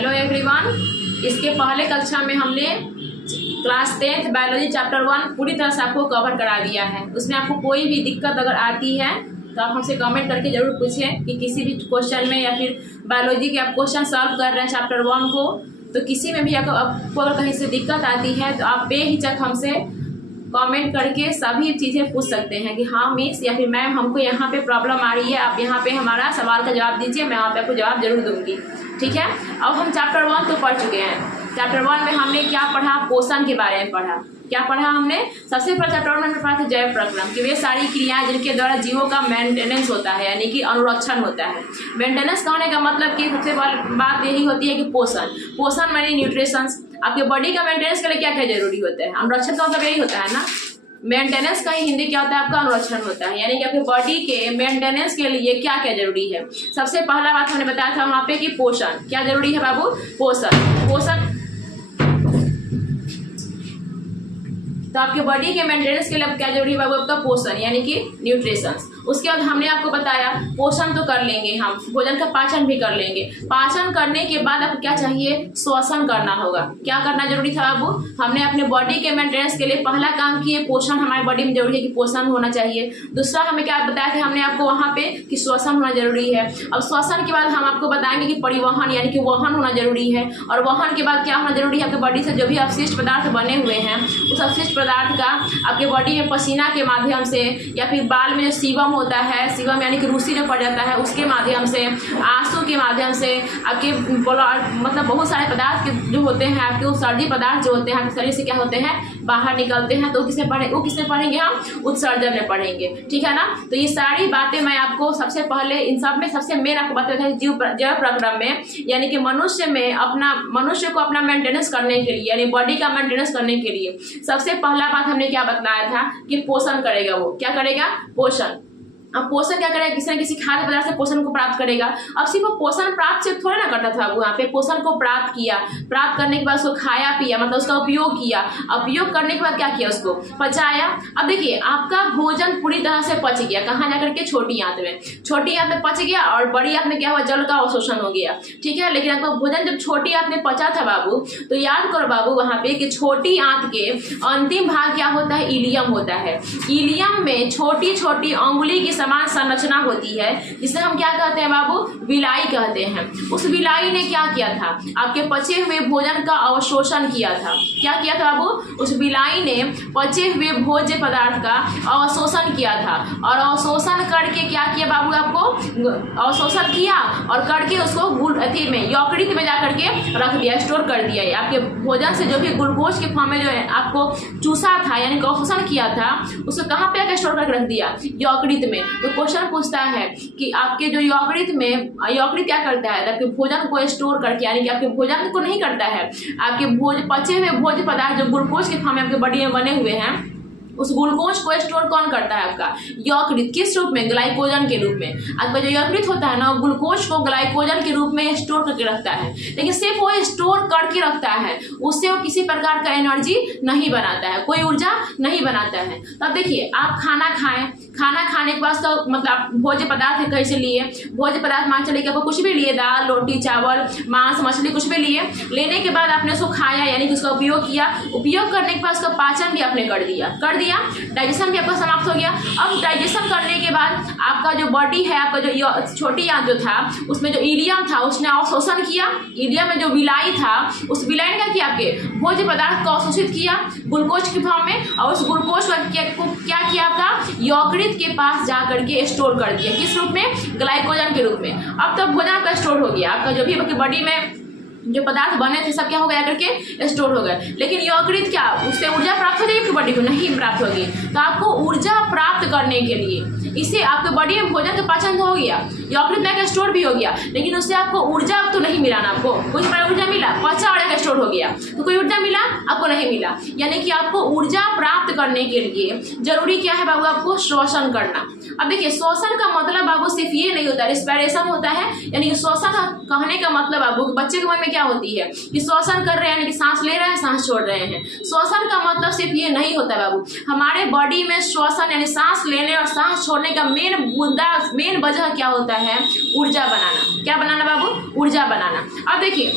Hello everyone. इसके पहले कक्षा में हमने क्लास 10th बायोलॉजी चैप्टर 1 पूरी तरह से आपको कवर करा दिया है। उसमें आपको कोई भी दिक्कत अगर आती है तो आप हमसे कमेंट करके ज़रूर पूछें कि किसी भी क्वेश्चन में या फिर बायोलॉजी के आप क्वेश्चन सॉल्व कर रहे हैं चैप्टर 1 को, तो किसी में भी आपको अगर कहीं से दिक्कत आती है तो आप बेहिचक हमसे कमेंट करके सभी चीज़ें पूछ सकते हैं कि हाँ मिस या फिर मैम हमको यहाँ पे प्रॉब्लम आ रही है, आप यहाँ पे हमारा सवाल का जवाब दीजिए, मैं वहाँ पे आपको जवाब जरूर दूंगी। ठीक है। अब हम चैप्टर 1 तो पढ़ चुके हैं। चैप्टर 1 में हमने क्या पढ़ा? पोषण के बारे में पढ़ा। क्या पढ़ा हमने? सबसे पहले चैप्टर 1 में पढ़ा था जैव प्रक्रम कि वे सारी क्रियाएं जिनके द्वारा जीवों का मेंटेनेंस होता है, यानी कि अनुरक्षण होता है। मेंटेनेंस कहने का मतलब कि सबसे पहले बात यही होती है कि पोषण मानी न्यूट्रिशंस। आपके बॉडी का मेंटेनेंस के लिए क्या क्या जरूरी होता है? अनुरक्षण का मतलब यही होता है ना। मेंटेनेंस का ही हिंदी क्या होता है? आपका अनुरक्षण होता है, यानी कि आपके बॉडी के मेंटेनेंस के लिए क्या क्या जरूरी है। सबसे पहला बात हमने बताया था वहाँ पे कि पोषण क्या जरूरी है बाबू? पोषण तो आपके बॉडी के मेंटेनेंस के लिए क्या जरूरी है बाबू? आपका पोषण यानी कि न्यूट्रिशंस। उसके बाद हमने आपको बताया पोषण तो कर लेंगे, हम भोजन का पाचन भी कर लेंगे। पाचन करने के बाद आपको क्या चाहिए? श्वसन करना होगा। क्या करना जरूरी था बाबू? हमने अपने बॉडी के मेंटेनेंस के लिए पहला काम किए, पोषण हमारी बॉडी में जरूरी है कि पोषण होना चाहिए। दूसरा हमें क्या बताया था हमने आपको वहाँ पे कि श्वसन होना जरूरी है। अब श्वसन के बाद हम आपको बताएंगे कि परिवहन यानी कि वहन होना जरूरी है। और वहन के बाद क्या होना जरूरी है? आपके बॉडी से जो भी अपशिष्ट पदार्थ बने हुए हैं उस अपशिष्ट पदार्थ का आपके बॉडी में पसीना के माध्यम से या फिर बाल में जो सीबम होता है, सीबम यानी कि रूसी जो पड़ जाता है उसके माध्यम से, आंसू के माध्यम से, आपके मतलब बहुत सारे पदार्थ के जो होते हैं आपके उत्सर्जी पदार्थ जो होते हैं आपके शरीर से क्या होते हैं? बाहर निकलते हैं। तो किसमें पढ़ेंगे हम? उत्सर्जन में पढ़ेंगे। ठीक है ना। तो ये सारी बातें मैं आपको सबसे पहले इन सब में सबसे मेन आपको बात बताया जैव प्रक्रम में, यानी कि मनुष्य को अपना मेंटेनेंस करने के लिए यानी बॉडी का मेंटेनेंस करने के लिए सबसे पहला बात हमने क्या बताया था कि पोषण करेगा। वो क्या करेगा? पोषण। अब पोषण क्या करेगा? किसी न किसी खाद्य पदार्थ से पोषण को प्राप्त करेगा। अब सिर्फ वो पोषण प्राप्त सिर्फ थोड़ा ना करता था, वहाँ पे पोषण को प्राप्त किया, प्राप्त करने के बाद उसको खाया पिया, मतलब उसका उपयोग किया। उपयोग करने के बाद क्या किया? उसको पचाया। अब देखिए आपका भोजन पूरी तरह से पच गया, कहाँ जाकर के? छोटी आंत में। छोटी आंत में पच गया और बड़ी आंत में क्या हुआ? जल का अवशोषण हो गया। ठीक है। लेकिन आपका भोजन जब छोटी आंत में पचा था बाबू, तो याद करो बाबू वहाँ पे कि छोटी आंत के अंतिम भाग क्या होता है? इलियम होता है। इलियम में छोटी छोटी अंगुली की समान संरचना होती है जिसे हम क्या कहते हैं बाबू? विलाई कहते हैं। उस विलाई ने क्या किया था? आपके पचे हुए भोजन का अवशोषण किया था। क्या किया था बाबू? उस विलाई ने पचे हुए भोज्य पदार्थ का अवशोषण किया था और अवशोषण करके क्या किया बाबू? आपको अवशोषण किया और करके उसको यकृत में जाकर के रख दिया, स्टोर कर दिया। आपके भोजन से जो भी ग्लूकोज के फॉर्म में जो है आपको चूसा था यानी कि अवशोषण किया था, उसको कहाँ पे आकर स्टोर करके रख दिया? यकृत में। तो क्वेश्चन पूछता है कि आपके जो यकृत क्या करता है? आपके भोजन को स्टोर करके यानी कि आपके भोजन को नहीं करता है, आपके पचे हुए भोज्य पदार्थ जो ग्लूकोज के फॉर्म में आपके बॉडी में बने हुए हैं उस ग्लूकोज को स्टोर कौन करता है? आपका यकृत। किस रूप में? ग्लाइकोजन के रूप में। आपका जो यकृत होता है ना ग्लूकोज को ग्लाइकोजन के रूप में स्टोर करके रखता है, लेकिन सिर्फ वो स्टोर करके रखता है, उससे वो किसी प्रकार का एनर्जी नहीं बनाता है, कोई ऊर्जा नहीं बनाता है। तब देखिए आप खाना खाएं, खाना खाने के बाद उसका मतलब भोज्य पदार्थ कैसे लिए? भोज्य पदार्थ मान चलिए कि आपको कुछ भी लिए, दाल रोटी चावल मांस मछली कुछ भी लिए, लेने के बाद आपने उसको खाया यानी कि उसका उपयोग किया। उपयोग करने के बाद उसका पाचन भी आपने कर दिया, डाइजेशन भी आपका समाप्त हो गया। अब डाइजेशन करने के बाद आपका जो बॉडी है, आपका जो छोटी आंत जो था उसमें जो इलियम था उसने अवशोषण किया। इलियम में जो विलाई था उस विलाई ने क्या किया? आपके भोज्य पदार्थ को अवशोषित किया ग्लूकोज के फॉर्म में और उस ग्लूकोज को क्या किया? आपका यकृत के पास जा करके स्टोर कर दिया। किस रूप में? ग्लाइकोजन के रूप में। अब तब भोजन आपका स्टोर हो गया, आपका जो भी आपकी बॉडी में जो पदार्थ बने थे सब क्या हो गया करके? स्टोर हो गए। लेकिन यकृत क्या उससे ऊर्जा प्राप्त हो जाएगी आपकी बॉडी को? नहीं प्राप्त होगी। तो आपको ऊर्जा प्राप्त करने के लिए इससे आपके बॉडी में भोजन का पाचन तो हो गया, यकृत में स्टोर भी हो गया, लेकिन उससे आपको ऊर्जा तो नहीं मिला ना। आपको कुछ ऊर्जा मिला? पचा और स्टोर हो गया, तो कोई ऊर्जा मिला? आपको नहीं मिला। यानी कि आपको ऊर्जा प्राप्त करने के लिए जरूरी क्या है बाबू? आपको श्वसन करना। अब देखिए श्वसन का मतलब बाबू सिर्फ ये नहीं होता, रिस्पिरेशन होता है। यानी कि श्वसन कहने का मतलब बाबू बच्चे के मन में क्या होती है कि श्वसन कर रहे हैं यानी कि सांस ले रहे हैं सांस छोड़ रहे हैं। श्वसन का मतलब सिर्फ ये नहीं होता बाबू, हमारे बॉडी में श्वसन यानी सांस लेने और सांस छोड़ने का मेन वजह क्या होता है? ऊर्जा बनाना। क्या बनाना बाबू? ऊर्जा बनाना। अब देखिए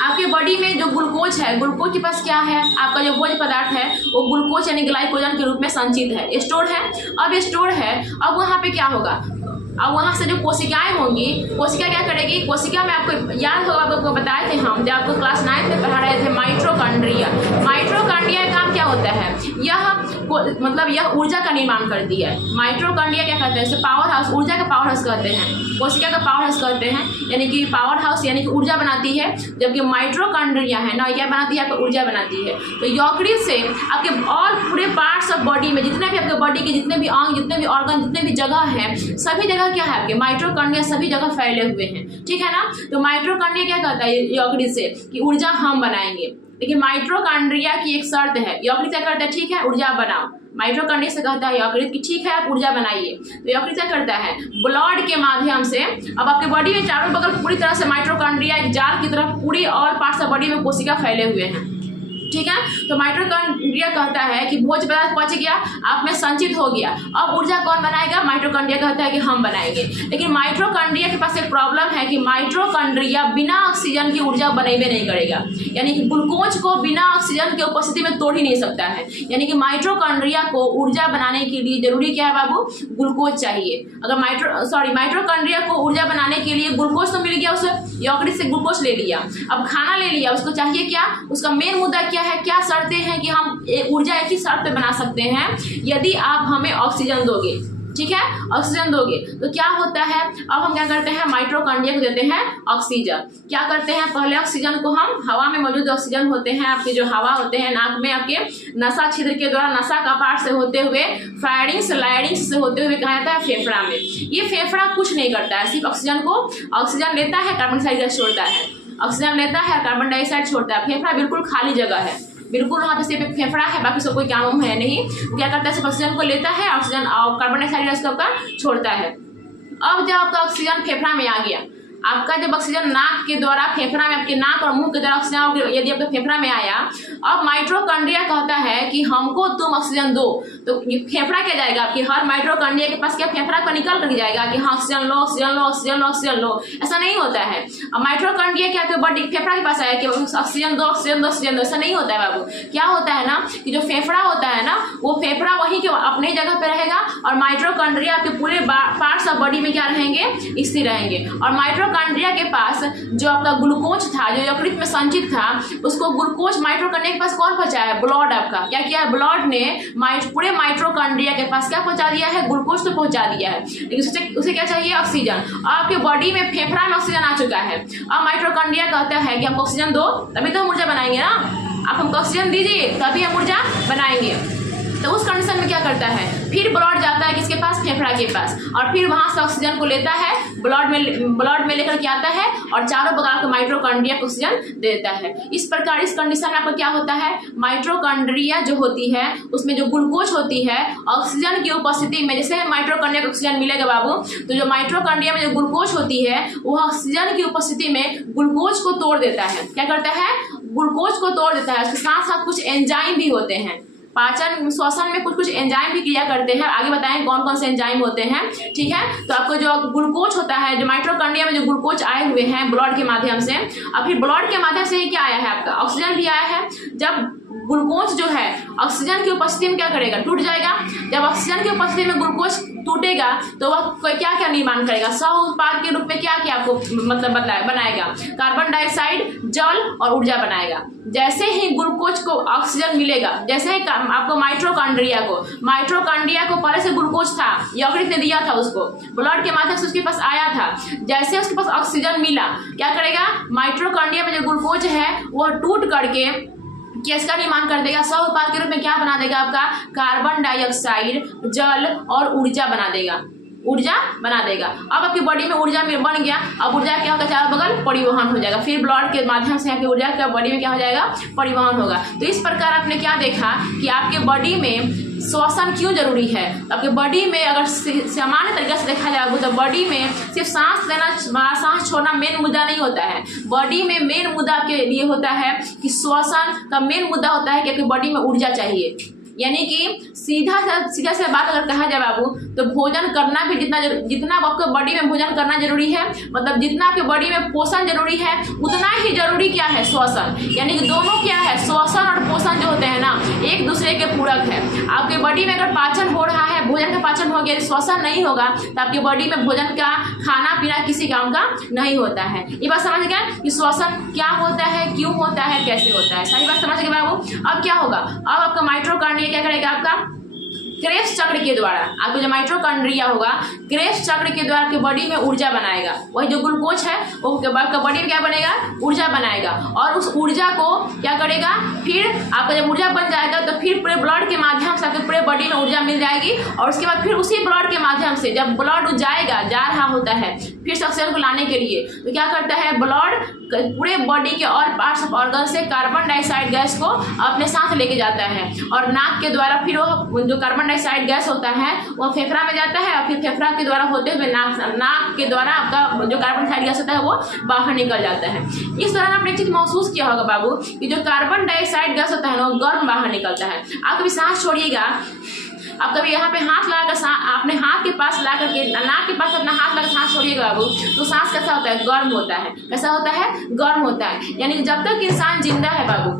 आपके बॉडी में जो ग्लूकोज है, ग्लूकोज के पास क्या है, आपका जो भोज्य पदार्थ है वो ग्लूकोज यानी ग्लाइकोजन के रूप में संचित है, स्टोर है। अब स्टोर है, अब वहाँ पे क्या होगा, अब वहाँ से जो कोशिकाएं होंगी, कोशिका क्या करेगी, कोशिका में आपको याद होगा, आपको बताए थे हम जब आपको क्लास 9 में पढ़ा रहे थे माइटोकॉन्ड्रिया। माइटोकॉन्ड्रिया का काम क्या होता है, मतलब यह ऊर्जा का निर्माण करती है। माइटोकॉन्ड्रिया क्या कहते हैं, इसे पावर हाउस, ऊर्जा का पावर हाउस कहते हैं, कोशिका का पावर हाउस कहते हैं, यानी कि पावर हाउस यानी कि ऊर्जा बनाती है। जबकि माइटोकॉन्ड्रिया है ना, यह बनाती है, आपको ऊर्जा बनाती है। तो यकृत से आपके और पूरे पार्ट्स ऑफ बॉडी में जितने भी आपके बॉडी के जितने भी अंग, जितने भी ऑर्गन, जितने भी जगह है, सभी जगह क्या है, आपके माइटोकॉन्ड्रिया सभी जगह फैले हुए हैं, ठीक है ना। तो माइटोकॉन्ड्रिया क्या कहता है यकृत से कि ऊर्जा हम बनाएंगे। लेकिन माइटोकॉन्ड्रिया की एक शर्त है, यकृत क्या करता है, ठीक है ऊर्जा बनाओ। माइटोकॉन्ड्रिया से कहता है यकृत की ठीक है आप ऊर्जा बनाइए। तो यकृत क्या करता है, ब्लड के माध्यम से, अब आपके बॉडी में चारों बगल पूरी तरह से माइटोकॉन्ड्रिया एक जाल की तरफ पूरी ऑल पार्ट्स ऑफ बॉडी में कोशिका फैले हुए हैं, ठीक है। तो माइटोकॉन्ड्रिया कहता है कि भोज्य पदार्थ पच गया, आप में संचित हो गया, अब ऊर्जा कौन बनाएगा, माइटोकॉन्ड्रिया कहता है कि हम बनाएंगे। लेकिन माइटोकॉन्ड्रिया के पास एक प्रॉब्लम है कि माइटोकॉन्ड्रिया बिना ऑक्सीजन की ऊर्जा बनेबे नहीं करेगा, यानी कि ग्लूकोज को बिना ऑक्सीजन के उपस्थिति में तोड़ ही नहीं सकता है। यानी कि माइटोकॉन्ड्रिया को ऊर्जा बनाने के लिए जरूरी क्या है बाबू, ग्लूकोज चाहिए। अगर माइटोकॉन्ड्रिया को ऊर्जा बनाने के लिए ग्लूकोज तो मिल गया, उसे यकृत से ग्लूकोज ले लिया, अब खाना ले लिया, उसको चाहिए क्या, उसका मेन मुद्दा क्या है, क्या शर्तें हैं कि हम ऊर्जा एक ही शर्त पे बना सकते हैं, यदि आप हमें ऑक्सीजन दोगे, ठीक है, ऑक्सीजन दोगे। तो क्या होता है, अब हम क्या करते हैं, माइटोकॉन्ड्रिया को देते हैं ऑक्सीजन। क्या करते हैं, पहले ऑक्सीजन को हम हवा में मौजूद ऑक्सीजन होते हैं, आपके जो हवा होते हैं नाक में, आपके नसा छिद्र के द्वारा नसा कपाट से होते हुए फायरिंग्स लाइडिंग्स से होते हुए कहा जाता है फेफड़ा में। ये फेफड़ा कुछ नहीं करता है, सिर्फ ऑक्सीजन को, ऑक्सीजन लेता है, कार्बन डाइऑक्साइड छोड़ता है, ऑक्सीजन लेता है, कार्बन डाइऑक्साइड छोड़ता है। फेफड़ा बिल्कुल खाली जगह है, बिल्कुल वहाँ पे सिर्फ फेफड़ा है, बाकी सब कोई काम है नहीं। क्या करता है, सिर्फ ऑक्सीजन को लेता है, ऑक्सीजन और कार्बन डाइऑक्साइड का छोड़ता है। अब जब आपका ऑक्सीजन फेफड़ा में आ गया, आपका जब ऑक्सीजन नाक के द्वारा फेफड़ा में, आपके नाक और मुंह के द्वारा ऑक्सीजन यदि आपके फेफड़ा में आया, अब माइटोकॉन्ड्रिया कहता है कि हमको तुम ऑक्सीजन दो। तो ये फेफड़ा क्या जाएगा, आपकी हर माइटोकॉन्ड्रिया के पास क्या फेफड़ा को निकल कर जाएगा कि हाँ ऑक्सीजन लो, ऑक्सीजन लो, ऑक्सीजन लो, ऑक्सीजन लो, ऐसा नहीं होता है। अब माइटोकॉन्ड्रिया क्या आपके बॉडी फेफड़ा के पास आया कि ऑक्सीजन दो, ऑक्सीजन दो, ऑक्सीजन दो, ऐसा नहीं होता है बाबू। क्या होता है ना कि जो फेफड़ा होता है ना, वो फेफड़ा वहीं के अपने जगह पे रहेगा और माइटोकॉन्ड्रिया आपके पूरे पार्ट्स ऑफ बॉडी में क्या रहेंगे, स्थिर रहेंगे। और माइटोकॉन्ड्रिया के पास जो आपका ग्लूकोज था, जो यकृत में संचित था, उसको ग्लूकोज माइटोकॉन्ड्रिया के पास कौन पहुंचाया है, ब्लड आपका क्या किया है, ब्लड ने पूरे माइटोकॉन्ड्रिया के पास क्या पहुंचा दिया है, ग्लूकोज तो पहुंचा दिया है, लेकिन उसे क्या चाहिए, ऑक्सीजन। आपके बॉडी में फेफड़ा में ऑक्सीजन आ चुका है, अब माइटोकॉन्ड्रिया कहता है कि हमको ऑक्सीजन दो, तभी तो हम ऊर्जा बनाएंगे ना, आप हमको ऑक्सीजन दीजिए तभी हम ऊर्जा बनाएंगे। तो उस कंडीशन में क्या करता है, फिर ब्लड जाता है किसके पास, फेफड़ा के पास, और फिर वहां से ऑक्सीजन को लेता है, ब्लड में लेकर के आता है और चारों बगल के माइटोकॉन्ड्रिया को ऑक्सीजन देता है। इस प्रकार इस कंडीशन में आपको क्या होता है, माइटोकॉन्ड्रिया जो होती है उसमें जो ग्लूकोज होती है, ऑक्सीजन की उपस्थिति में, जैसे माइटोकॉन्ड्रिया को ऑक्सीजन मिलेगा बाबू, तो जो माइटोकॉन्ड्रिया में जो ग्लूकोज होती है वो ऑक्सीजन की उपस्थिति में ग्लूकोज को तोड़ देता है। क्या करता है, ग्लूकोज को तोड़ देता है। उसके साथ साथ कुछ एंजाइम भी होते हैं, पाचन श्वसन में कुछ एंजाइम भी क्रिया करते हैं, आगे बताएं कौन कौन से एंजाइम होते हैं, ठीक है। तो आपको जो ग्लूकोज होता है, जो माइटोकॉन्ड्रिया में जो ग्लूकोज आए हुए हैं ब्लड के माध्यम से, और फिर ब्लड के माध्यम से ही क्या आया है, आपका ऑक्सीजन भी आया है। जब ग्लूकोज जो है ऑक्सीजन की उपस्थिति में क्या करेगा, टूट जाएगा। जब ऑक्सीजन की उपस्थिति में ग्लूकोज टूटेगा तो वह क्या क्या निर्माण करेगा, सह उत्पाद के रूप में क्या क्या आपको मतलब बनाएगा, कार्बन डाइऑक्साइड, जल और ऊर्जा बनाएगा। जैसे ही ग्लूकोज को ऑक्सीजन मिलेगा, जैसे ही आपको माइटोकॉन्ड्रिया को पहले से ग्लूकोज था, यकृत ने दिया था उसको, ब्लड के माध्यम से उसके पास आया था, जैसे उसके पास ऑक्सीजन मिला क्या करेगा, माइटोकॉन्ड्रिया में जो ग्लूकोज है वह टूट करके किसका निर्माण कर देगा, सह उत्पाद के रूप में क्या बना देगा, आपका कार्बन डाइऑक्साइड, जल और ऊर्जा बना देगा, ऊर्जा बना देगा। अब आपकी बॉडी में ऊर्जा बन गया, अब ऊर्जा क्या होगा, चारों बगल परिवहन हो जाएगा, फिर ब्लड के माध्यम से आपकी ऊर्जा का बॉडी में क्या हो जाएगा, परिवहन होगा। तो इस प्रकार आपने क्या देखा कि आपके बॉडी में श्वसन क्यों जरूरी है। आपके बॉडी में अगर सामान्य तरीके से देखा जाए तो बॉडी में सिर्फ सांस लेना, सांस छोड़ना मेन मुद्दा नहीं होता है। बॉडी में मेन मुद्दा आपके लिए होता है कि श्वसन का मेन मुद्दा होता है कि आपकी बॉडी में ऊर्जा चाहिए। यानी कि सीधा से बात अगर कहा जाए बाबू तो भोजन करना भी जितना आपके बॉडी में भोजन करना जरूरी है, मतलब जितना आपके बॉडी में पोषण जरूरी है उतना ही जरूरी क्या है, श्वसन। यानी कि दोनों क्या है, श्वसन और पोषण जो होते हैं ना एक दूसरे के पूरक है। आपके बॉडी में अगर पाचन हो रहा है, भोजन का पाचन हो गया, श्वसन नहीं होगा तो आपकी बॉडी में भोजन का खाना पीना किसी काम का नहीं होता है। ये बात समझ गए कि श्वसन क्या होता है, क्यों होता है, कैसे होता है, सारी बात समझ गए बाबू। अब क्या होगा, अब आपका माइटोकॉन्ड्रिया क्या करेगा, आपका क्रेब्स चक्र के द्वारा आपको जो माइटोकॉन्ड्रिया होगा क्रेब्स चक्र के द्वारा आपकी बॉडी में ऊर्जा बनाएगा। वही जो ग्लूकोज है वो आपका बॉडी में क्या बनेगा, ऊर्जा बनाएगा। और उस ऊर्जा को क्या करेगा, फिर आपका जब ऊर्जा बन जाएगा तो फिर पूरे ब्लड के माध्यम से आपके पूरे बॉडी में ऊर्जा मिल जाएगी। और उसके बाद फिर उसी ब्लड के माध्यम से जब ब्लड जाएगा, जा रहा होता है फिर ऑक्सीजन को लाने के लिए, तो क्या करता है, ब्लड पूरे बॉडी के ऑल पार्ट्स ऑफ ऑर्गन से कार्बन डाइऑक्साइड गैस को अपने साथ लेके जाता है। और नाक के द्वारा फिर वो जो कार्बन डाइऑक्साइड गैस होता है वो फेफड़ा में जाता है और फिर फेफड़ा के द्वारा होते हुए नाक के द्वारा आपका जो कार्बन डाइऑक्साइड गैस होता है वो बाहर निकल जाता है। इस दौरान आपने एक चीज महसूस किया होगा बाबू कि जो कार्बन डाइऑक्साइड गैस होता है ना वो गर्म बाहर निकलता है। आप कभी सांस छोड़िएगा, आप कभी यहाँ पे हाथ लगा अपने हाथ के पास ला करके नाक के पास अपना हाथ लगा सांस छोड़िएगा बाबू, तो सांस कैसा होता है, गर्म होता है। कैसा होता है, गर्म होता है। यानी जब तक इंसान जिंदा है बाबू,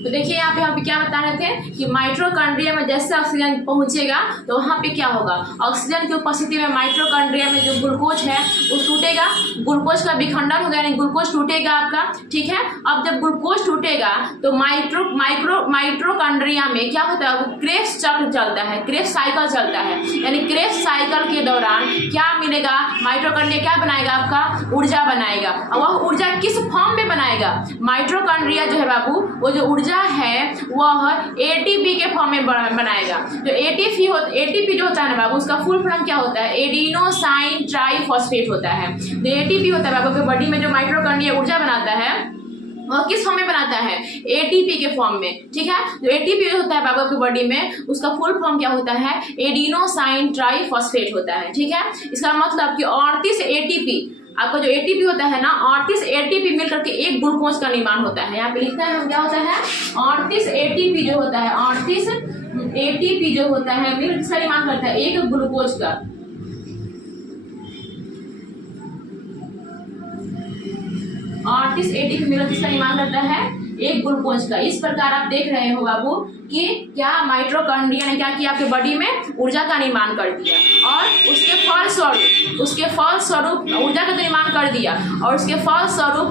तो देखिए यहाँ पे क्या बता रहे थे कि माइटोकॉन्ड्रिया में जैसे ऑक्सीजन पहुंचेगा तो वहाँ पे क्या होगा, ऑक्सीजन की उपस्थिति में माइटोकॉन्ड्रिया में जो ग्लूकोज है वो टूटेगा, ग्लूकोज का विखंडन होगा यानी ग्लूकोज टूटेगा आपका, ठीक है। अब जब ग्लूकोज टूटेगा तो माइटोकॉन्ड्रिया में क्या होता है, क्रेब्स चक्र चलता है, क्रेब्स साइकिल चलता है। यानी क्रेब्स साइकिल के दौरान क्या मिलेगा, माइटोकॉन्ड्रिया क्या बनाएगा, आपका ऊर्जा बनाएगा। और वह ऊर्जा किस फॉर्म में बनाएगा, माइटोकॉन्ड्रिया जो है बाबू वो जो ऊर्जा है वह एटीपी के फॉर्म में बनाएगा। जो एटीपी जो होता है ना बाबू उसका फुल फॉर्म क्या होता है, एडिनोसाइन ट्राइफॉस्फेट होता है। जो एटीपी होता है बाबू बॉडी में जो माइटोकॉन्ड्रिया ऊर्जा बनाता है वह किस फॉर्म में बनाता है, एटीपी के फॉर्म में, ठीक है। जो एटीपी होता है बाबू की बॉडी में उसका फुल फॉर्म क्या होता है, एडिनोसाइन ट्राइफॉस्फेट होता है, ठीक है। इसका मतलब कि 38 एटीपी, आपका जो एटीपी होता है ना 38 एटीपी मिलकर के एक ग्लूकोज का निर्माण होता है। यहाँ पे लिखता है क्या होता है, 38 एटीपी जो होता है, 38 एटीपी जो होता है मिलकर किसका निर्माण करता है, एक ग्लूकोज का। 38 एटीपी मिलकर किसका निर्माण करता है, एक ग्लूकोज का। इस प्रकार आप देख रहे हो बाबू कि क्या माइटोकॉन्ड्रिया ने क्या किया, आपके बॉडी में ऊर्जा का निर्माण कर दिया और उसके फलस्वरूप ऊर्जा का निर्माण कर दिया और उसके फलस्वरूप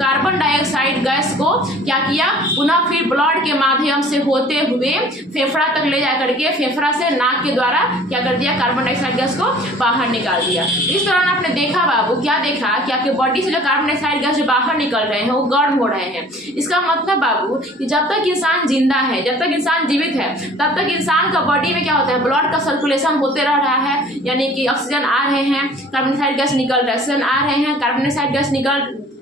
कार्बन डाइऑक्साइड गैस को क्या किया, पुनः फिर ब्लड के माध्यम से होते हुए फेफड़ा तक ले जा करके फेफड़ा से नाक के द्वारा क्या कर दिया, कार्बन डाइऑक्साइड गैस को बाहर निकाल दिया। इस दौरान आपने देखा बाबू, क्या देखा कि आपके बॉडी से जो कार्बन डाइऑक्साइड गैस जो बाहर निकल रहे हैं वो गर्म हो रहे हैं। इसका मतलब बाबू कि जब तक इंसान जिंदा है, जब तक इंसान जीवित है तब तक इंसान का बॉडी में क्या होता है, ब्लड का सर्कुलेशन होते रह रहा है। यानी कि ऑक्सीजन आ रहे हैं, कार्बन डाइऑक्साइड गैस निकल रहा है, ऑक्सीजन आ रहे हैं, कार्बन डाइऑक्साइड गैस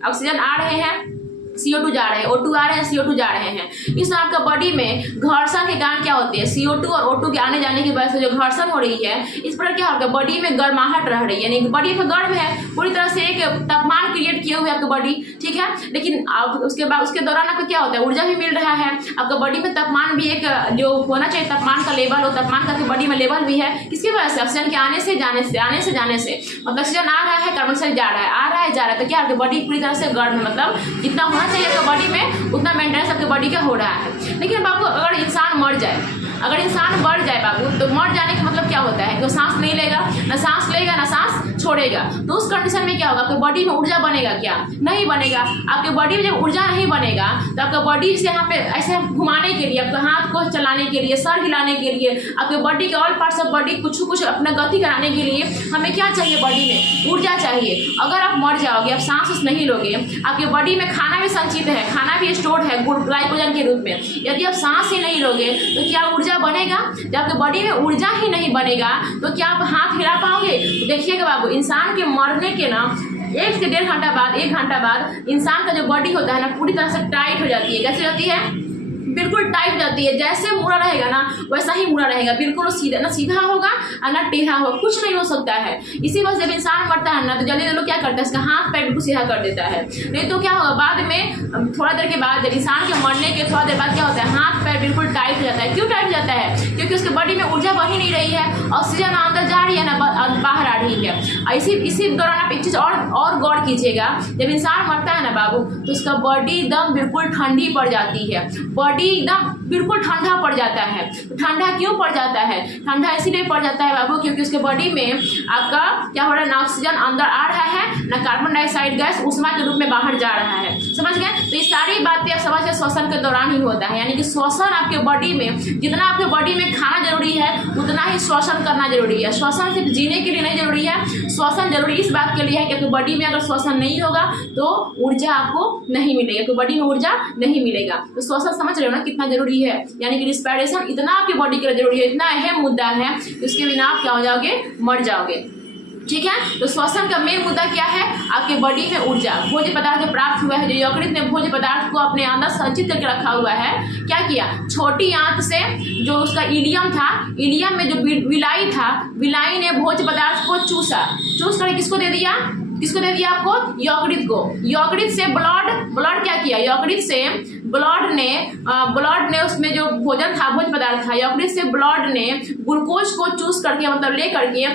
ऑक्सीजन आ रहे हैं, CO2 जा रहे हैं, O2 आ रहे हैं, CO2 जा रहे हैं। इस तरह आपका बॉडी में घर्षण के कारण क्या होती है, CO2 और O2 के आने जाने की वजह से जो घर्षण हो रही है इस पर क्या होगा, बॉडी में गर्माहट रह रही है। यानी बॉडी में गर्म है, पूरी तरह से एक तापमान क्रिएट किए हुए आपकी बॉडी, ठीक है। लेकिन अब उसके दौरान आपको क्या होता है, ऊर्जा भी मिल रहा है, आपका बॉडी में तापमान भी एक जो होना चाहिए तापमान का लेवल हो, तापमान का बॉडी में लेवल भी है। किसकी वजह से, ऑक्सीजन के आने से जाने से मतलब ऑक्सीजन आ रहा है, कार्बन डाइऑक्साइड जा रहा है, आ रहा है, जा रहा है, तो क्या आपकी बॉडी पूरी तरह से गर्म है। मतलब जितना होना चाहिए आपके बॉडी में उतना मेंटेनेंस आपके बॉडी का हो रहा है। लेकिन बाबू अगर इंसान मर जाए, अगर इंसान मर जाए बाबू, तो मर जाने का मतलब क्या होता है, तो सांस नहीं लेगा, ना सांस लेगा ना सांस छोड़ेगा। तो उस कंडीशन में क्या होगा, आपके बॉडी में ऊर्जा बनेगा क्या, नहीं बनेगा। आपके बॉडी में जब ऊर्जा नहीं बनेगा तो आपका बॉडी से यहाँ पे ऐसे घुमाने के लिए, आपके हाथ को चलाने के लिए, सर हिलाने के लिए, आपके बॉडी के ऑल पार्ट्स ऑफ बॉडी कुछ अपना गति कराने के लिए हमें क्या चाहिए, बॉडी में ऊर्जा चाहिए। अगर आप मर जाओगे, आप सांस नहीं लोगे, आपके बॉडी में खाना भी संचित है, खाना भी स्टोर है ग्लाइकोजन के रूप में। यदि आप सांस ही नहीं लोगे तो क्या ऊर्जा बनेगा, जब आपके बॉडी में ऊर्जा ही नहीं बनेगा तो क्या आप हाथ हिला पाओगे। तो देखिएगा बाबू, इंसान के मरने के ना 1 से 1.5 घंटा बाद इंसान का जो बॉडी होता है ना पूरी तरह से टाइट हो जाती है। कैसे होती है, बिल्कुल टाइट जाती है, जैसे मुड़ा रहेगा ना वैसा ही मुड़ा रहेगा, बिल्कुल सीधा, ना सीधा होगा और ना टेढ़ा होगा, कुछ नहीं हो सकता है। इसी वजह से जब इंसान मरता है ना तो जल्दी लोग क्या करता है, इसका हाथ पैर बिल्कुल सीधा कर देता है। नहीं तो क्या होगा, बाद में थोड़ा देर के बाद, जब इंसान के मरने के थोड़ा देर बाद क्या होता है, हाथ पैर बिल्कुल टाइट हो जाता है। क्यों टाइट हो जाता है? क्योंकि उसके बॉडी में ऊर्जा बह ही नहीं रही है, ऑक्सीजन अंदर जा रही है ना बाहर आ रही है। इसी दौरान आप एक चीज़ और गौर कीजिएगा, जब इंसान मरता है ना बाबू तो उसका बॉडी एकदम बिल्कुल ठंडी पड़ जाती है, बॉडी एकदम बिल्कुल ठंडा पड़ जाता है। ठंडा क्यों पड़ जाता है? ठंडा इसीलिए पड़ जाता है बाबू क्योंकि उसके बॉडी में आपका क्या हो रहा है, ना ऑक्सीजन अंदर आ रहा है, ना कार्बन डाइऑक्साइड गैस ऊष्मा के रूप में बाहर जा रहा है। समझ गए? तो ये सारी बातें आप समझ गए, श्वसन के दौरान ही होता है। यानी कि श्वसन आपके बॉडी में, जितना आपके बॉडी में खाना जरूरी है उतना ही श्वसन करना जरूरी है। श्वसन सिर्फ जीने के लिए नहीं जरूरी है, श्वसन जरूरी इस बात के लिए है कि आपकी बॉडी में अगर श्वसन नहीं होगा तो ऊर्जा आपको नहीं मिलेगी, आपकी बॉडी में ऊर्जा नहीं मिलेगा। तो श्वसन समझ रहे हो ना कितना जरूरी है, यानी कि रिस्पिरेशन इतना आपकी बॉडी के लिए जरूरी है, इतना अहम मुद्दा है कि उसके बिना आप क्या हो जाओगे, मर जाओगे। ठीक है, तो श्वसन का मेन मुद्दा क्या है, आपके बॉडी में ऊर्जा, भोज्य पदार्थ जो प्राप्त हुआ है, जो यकृत ने भोज्य पदार्थ को अपने अंदर संचित करके रखा हुआ है, क्या किया, छोटी आंत से जो उसका इलियम था, इलियम में जो विलाई था, विलाई ने भोज्य पदार्थ को चूस कर किसको दे दिया, किसको दे दिया आपको, यकृत को। यकृत से ब्लड क्या किया, यकृत से ब्लड ने उसमें जो भोजन था, भोज्य पदार्थ था, यकृत से ब्लड ने ग्लूकोज को चूस करके मतलब ले करके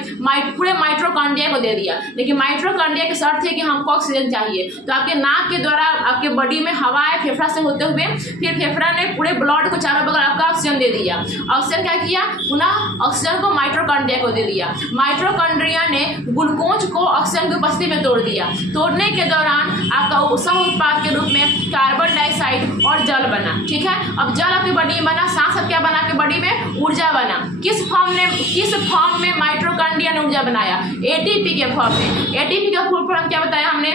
पूरे माइटोकॉन्ड्रिया को दे दिया। लेकिन माइटोकॉन्ड्रिया के शर्त है कि हमको ऑक्सीजन चाहिए, तो आपके नाक के द्वारा आपके बॉडी में हवा है फेफड़ा से होते हुए, फिर फेफड़ा ने पूरे ब्लड को चारों बगल आपका ऑक्सीजन दे दिया। ऑक्सीजन क्या किया, पुनः ऑक्सीजन को माइटोकॉन्ड्रिया को दे दिया। माइटोकॉन्ड्रिया ने ग्लूकोज को ऑक्सीजन की उपस्थिति में तोड़ दिया। तोड़ने के दौरान आपका सह उत्पाद के रूप में कार्बन डाइऑक्साइड और जल बना। ठीक है, अब जल आपकी बॉडी में बना, साथ क्या बना आपकी बॉडी में, ऊर्जा बना। किस फॉर्म में माइटोकॉन्ड्रिया ने ऊर्जा बनाया, एटीपी के फॉर्म में। एटीपी का फुल फॉर्म क्या बताया हमने,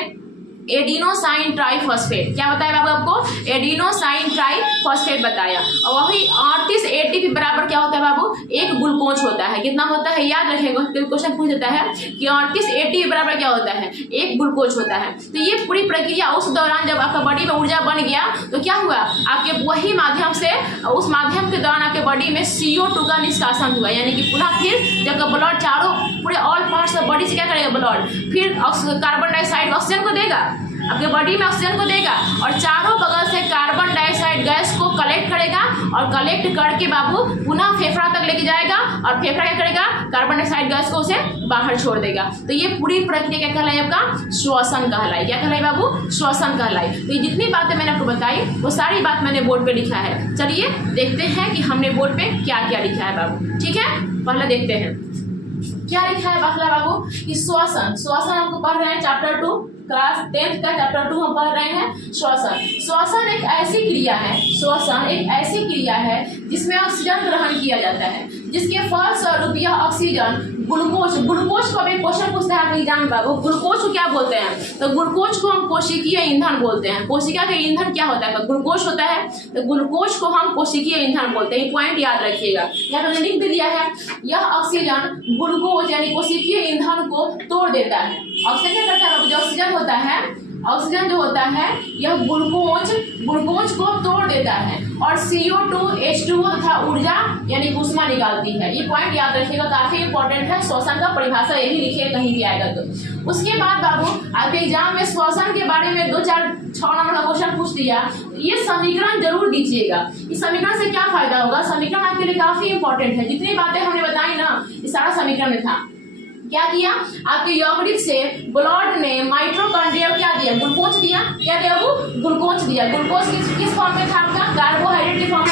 एडिनोसाइन ट्राइफॉस्फेट। क्या बताया बाबू आपको, एडिनोसाइन ट्राइफॉस्फेट बताया। और वही 38 एटीपी बराबर क्या होता है बाबू, एक ग्लूकोज होता है। कितना होता है याद रखेगा, क्वेश्चन पूछ देता है कि 38 एटीपी बराबर क्या होता है, एक ग्लूकोज होता है। तो ये पूरी प्रक्रिया उस दौरान जब आपका बॉडी में ऊर्जा बन गया तो क्या हुआ, आपके वही माध्यम से, उस माध्यम के दौरान आपके बॉडी में CO2 का निष्कासन हुआ। यानी कि पुनः फिर जब ब्लड चारों पूरे ऑल पार्ट्स ऑफ बॉडी से क्या करेगा, ब्लड फिर कार्बन डाइऑक्साइड ऑक्सीजन को देगा, आपके बॉडी में ऑक्सीजन को देगा और चारों बगल से कार्बन डाइऑक्साइड गैस को कलेक्ट करेगा और कलेक्ट करके बाबू पुनः फेफड़ा तक लेके जाएगा और फेफड़ा क्या करेगा, कार्बन डाइऑक्साइड गैस को उसे बाहर छोड़ देगा। तो ये पूरी प्रक्रिया क्या कहलाई, आपका श्वसन कहलाई। क्या कहलाई बाबू, श्वसन कहलाई। तो ये जितनी बातें मैंने आपको बताई वो सारी बात मैंने बोर्ड पे लिखा है। चलिए देखते हैं कि हमने बोर्ड पे क्या क्या लिखा है बाबू। ठीक है, पहले देखते हैं क्या लिखा है पहला बाबू कि श्वसन हमको पढ़ रहे हैं चैप्टर 2 क्लास 10th का चैप्टर 2 हम पढ़ रहे हैं। श्वसन एक ऐसी क्रिया है जिसमें ऑक्सीजन ग्रहण किया जाता है, जिसके फलस्वरूप यह ऑक्सीजन ग्लूकोज को भी क्वेश्चन पूछता है एग्जाम बाबू, ग्लूकोज को क्या बोलते हैं, तो ग्लूकोज को हम कोशिकीय ईंधन बोलते हैं। कोशिका का ईंधन क्या होता है, ग्लूकोज होता है, तो ग्लूकोज को हम कोशिकीय ईंधन बोलते हैं। ये पॉइंट याद रखिएगा, यहाँ हमने लिख दिया है। यह ऑक्सीजन ग्लूकोज यानी कोशिकीय ईंधन को तोड़ देता है। ऑक्सीजन क्या करता है, जो ऑक्सीजन होता है, ऑक्सीजन जो होता है यह ग्लूकोज को तोड़ देता है और CO2 H2O तथा ऊर्जा यानी ऊष्मा निकालती है। ये पॉइंट याद रखिएगा, काफी इंपॉर्टेंट है। श्वसन का परिभाषा यही लिखिए, कहीं भी आएगा तो। उसके बाद बाबू आपके एग्जाम में श्वसन के बारे में 2-4-6 नंबर का क्वेश्चन पूछ दिया, ये समीकरण जरूर दीजिएगा। इस समीकरण से क्या फायदा होगा, समीकरण आपके लिए काफी इंपॉर्टेंट है। जितनी बातें हमने बताई ना ये सारा समीकरण में था। क्या किया, आपके यकृत से ब्लड ने माइटोकॉन्ड्रिया क्या दिया, ग्लूकोज दिया। क्या दिया वो, ग्लूकोज दिया। ग्लूकोज किस फॉर्म में था आपका, कार्बोहाइड्रेट के फॉर्म में,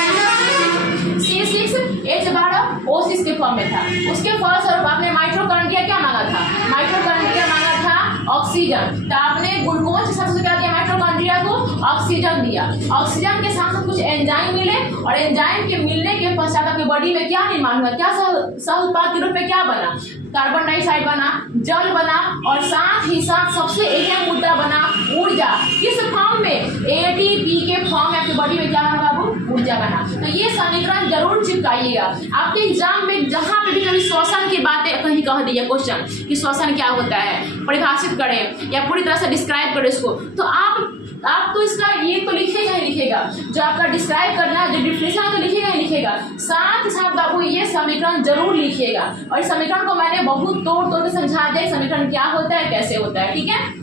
C6H12O6 के फॉर्म में था। उसके फलस्वरूप आपने माइटोकॉन्ड्रिया क्या मांगा था, माइटोकॉन्ड्रिया मांगा था ऑक्सीजन, तो आपने ग्लूकोज के साथ क्या दिया, माइटोकॉन्ड्रिया को ऑक्सीजन दिया। ऑक्सीजन के साथ कुछ एंजाइम मिले और एंजाइम के मिलने के पश्चात आपकी बॉडी में क्या निर्माण हुआ, क्या सह उत्पाद के रूप में क्या बना, कार्बन डाइऑक्साइड बना, जल बना और साथ ही साथ सबसे अहम मुद्दा बना ऊर्जा। किस फॉर्म में, ATP के फॉर्म में आपकी बॉडी में क्या बना बाबू, ऊर्जा बना। तो ये समीकरण जरूर चिपकाइएगा। आपके एग्जाम में जहां पे भी कभी श्वसन की बातें कहीं कह दिया क्वेश्चन कि श्वसन क्या होता है, परिभाषित करें या पूरी तरह से डिस्क्राइब करें इसको, तो आप आप तो इसका ये तो लिखेगा ही लिखेगा, जो आपका डिस्क्राइब करना है, जो डिफिनेशन तो लिखेगा ही लिखेगा, साथ ही साथ बाबू ये समीकरण जरूर लिखिएगा। और इस समीकरण को मैंने बहुत तोड़ तोड़ के समझा दिया समीकरण क्या होता है, कैसे होता है, ठीक है।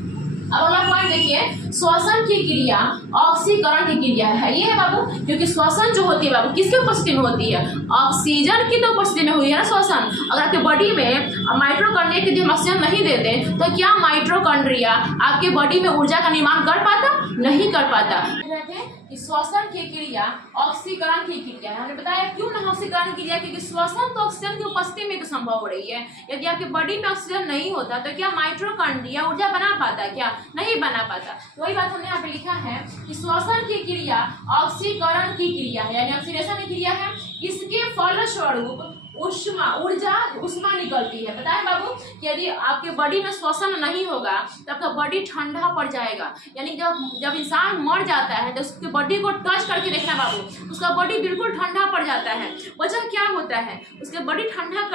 अब अगला पॉइंट देखिए, श्वसन की क्रिया ऑक्सीकरण की क्रिया है। ये है बाबू, क्योंकि श्वसन जो होती है बाबू किसकी उपस्थिति में होती है, ऑक्सीजन की तो उपस्थिति में हुई है ना श्वसन। अगर आपके बॉडी में माइटोकॉन्ड्रिया के जब ऑक्सीजन नहीं देते तो क्या माइटोकॉन्ड्रिया आपके बॉडी में ऊर्जा का निर्माण कर पाता, नहीं कर पाता। श्वसन की क्रिया ऑक्सीकरण की क्रिया है। हमने बताया क्यों ना ऑक्सीकरण की क्रिया, क्योंकि श्वसन तो ऑक्सीजन की उपस्थिति में तो संभव हो रही है। यदि आपके बॉडी में ऑक्सीजन नहीं होता तो क्या माइटोकॉन्ड्रिया ऊर्जा बना पाता, क्या नहीं बना पाता। तो वही बात हमने यहाँ पे लिखा है कि श्वसन की क्रिया ऑक्सीकरण की क्रिया है, यानी ऑक्सीडेशन की क्रिया है। इसके फलस्वरूप उष्मा निकलती है। पता है बाबू कि यदि आपके बॉडी में श्वसन नहीं होगा तो आपका बॉडी ठंडा पड़ जाएगा। यानी जब इंसान मर जाता है तो उसके बॉडी को टच करके देखना बाबू, उसका बॉडी बिल्कुल ठंडा पड़ जाता है। वजह क्या होता है, उसके बॉडी ठंडा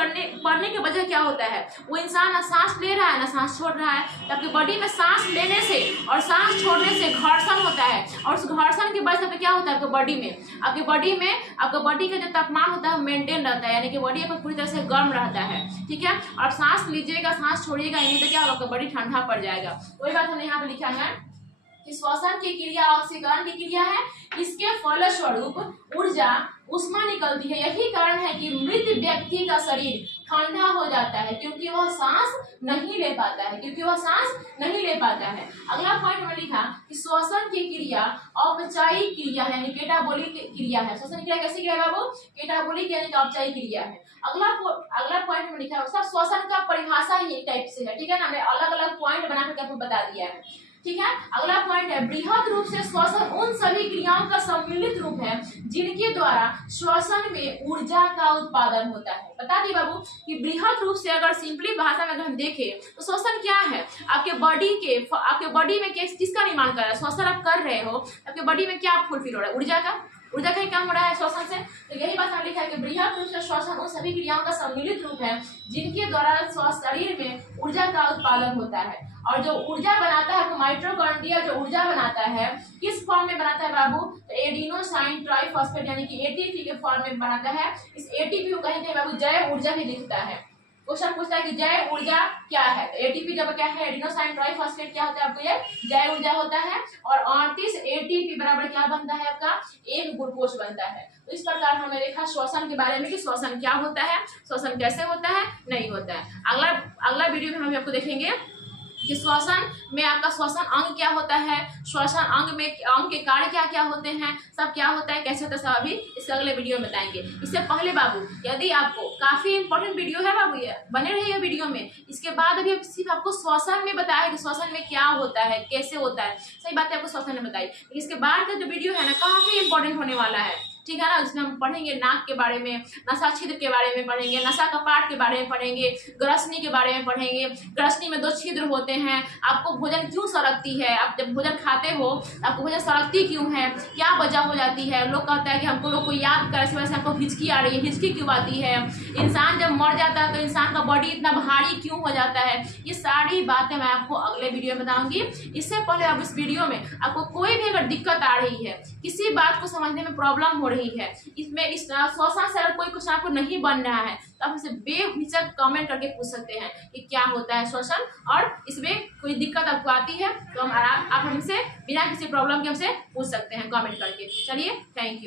पड़ने की वजह क्या होता है, वो इंसान ना सांस ले रहा है ना सांस छोड़ रहा है। तो आपके बॉडी में सांस लेने से और सांस छोड़ने से घर्षण होता है, और उस घर्षण की वजह से क्या होता है, आपके बॉडी का जो तापमान होता है मेंटेन रहता है, यानी कि बॉडी आपका पूरी तरह से गर्म रहता है, ठीक है। और सांस लीजिएगा सांस छोड़िएगा नहीं तो क्या होगा, आपका बॉडी ठंडा पड़ जाएगा। वही बात हमने यहाँ पे लिखा है कि श्वसन की क्रिया ऑक्सीकरण की क्रिया है। इसके फलस्वरूप उष्मा निकलती है। यही कारण है कि मृत व्यक्ति का शरीर ठंडा हो जाता है, क्योंकि वह सांस नहीं ले पाता है, अगला पॉइंट में लिखा कि श्वसन की क्रिया औपचारिक क्रिया है, यानी केटाबोलिक क्रिया है। श्वसन क्रिया कैसी क्रिया है बाबू, केटाबोलिक यानी औपचारिक क्रिया है। अगला पॉइंट में लिखा है सब श्वसन का परिभाषा ही एक टाइप से है, ठीक है ना। हमने अलग अलग पॉइंट बना करके आपको बता दिया है, ठीक है। अगला पॉइंट है बृहद रूप से श्वसन उन सभी क्रियाओं का सम्मिलित रूप है जिनके द्वारा श्वसन में ऊर्जा का उत्पादन होता है। बता दी बाबू कि बृहद रूप से अगर सिंपली भाषा में अगर हम देखें तो श्वसन क्या है, आपके बॉडी में किसका निर्माण कर रहा है, श्वसन आप कर रहे हो, आपके बॉडी में क्या फुलफिल हो रहा है, ऊर्जा का ही काम हो रहा है श्वसन से। तो यही बात हमने लिखा है कि बृहद रूप से श्वसन उन सभी क्रियाओं का सम्मिलित रूप है जिनके द्वारा शरीर में ऊर्जा का उत्पादन होता है। और जो ऊर्जा बनाता है माइटोकॉन्ड्रिया जो ऊर्जा बनाता है किस फॉर्म में बनाता है बाबू, तो एडिनोसाइन ट्राइफॉस्फेट यानी कि एटीपी के फॉर्म में बनाता है। इस एटीपी को कहीं बाबू जैव ऊर्जा भी लिखता है। क्वेश्चन पूछता है कि जैव ऊर्जा क्या है, तो एटीपी जब क्या है एडिनोसाइन ट्राइफॉस्फेट क्या होता है, आपको ये जैव ऊर्जा होता है। और 38 एटीपी बराबर क्या बनता है, आपका 1 ग्लूकोज बनता है। तो इस प्रकार हमने देखा श्वसन के बारे में कि श्वसन क्या होता है, श्वसन कैसे होता है, नहीं होता है। अगला वीडियो में हम आपको देखेंगे कि श्वसन में आपका श्वसन अंग क्या होता है, श्वसन अंग के कार्य क्या क्या होते हैं, सब क्या होता है, कैसे होता है, सब अभी इसके अगले वीडियो में बताएंगे। इससे पहले बाबू यदि आपको काफी इंपॉर्टेंट वीडियो है बाबू, ये बने रहिए वीडियो में। इसके बाद अभी सिर्फ आपको श्वसन में बताया कि श्वसन में क्या होता है, कैसे होता है, सही बात है आपको श्वसन में बताई। इसके बाद का जो वीडियो है ना काफी इंपॉर्टेंट होने वाला है, ठीक है ना। इसमें हम पढ़ेंगे नाक के बारे में, नसा छिद्र के बारे में पढ़ेंगे, नसा कपाट के बारे में पढ़ेंगे, ग्रसनी के बारे में पढ़ेंगे। ग्रसनी में 2 छिद्र होते हैं, आपको भोजन क्यों सड़कती है, आप जब भोजन खाते हो आपको भोजन सड़कती क्यों है, क्या वजह हो जाती है। लोग कहता है कि हमको लोग को याद कर इस वजह से आपको हिचकी आ रही है, हिचकी क्यों आती है, इंसान जब मर जाता है तो इंसान का बॉडी इतना भारी क्यों हो जाता है, ये सारी बातें मैं आपको अगले वीडियो में बताऊंगी। इससे पहले अब इस वीडियो में आपको कोई भी अगर दिक्कत आ रही है, किसी बात को समझने में प्रॉब्लम हो रही है, इसमें इस श्वसन से अगर कोई क्वेश्चन आपको नहीं बन रहा है तो आप हमसे बेहिचक कमेंट करके पूछ सकते हैं कि क्या होता है श्वसन, और इसमें कोई दिक्कत आपको आती है तो आप हमसे बिना किसी प्रॉब्लम के हमसे पूछ सकते हैं कमेंट करके। चलिए, थैंक यू।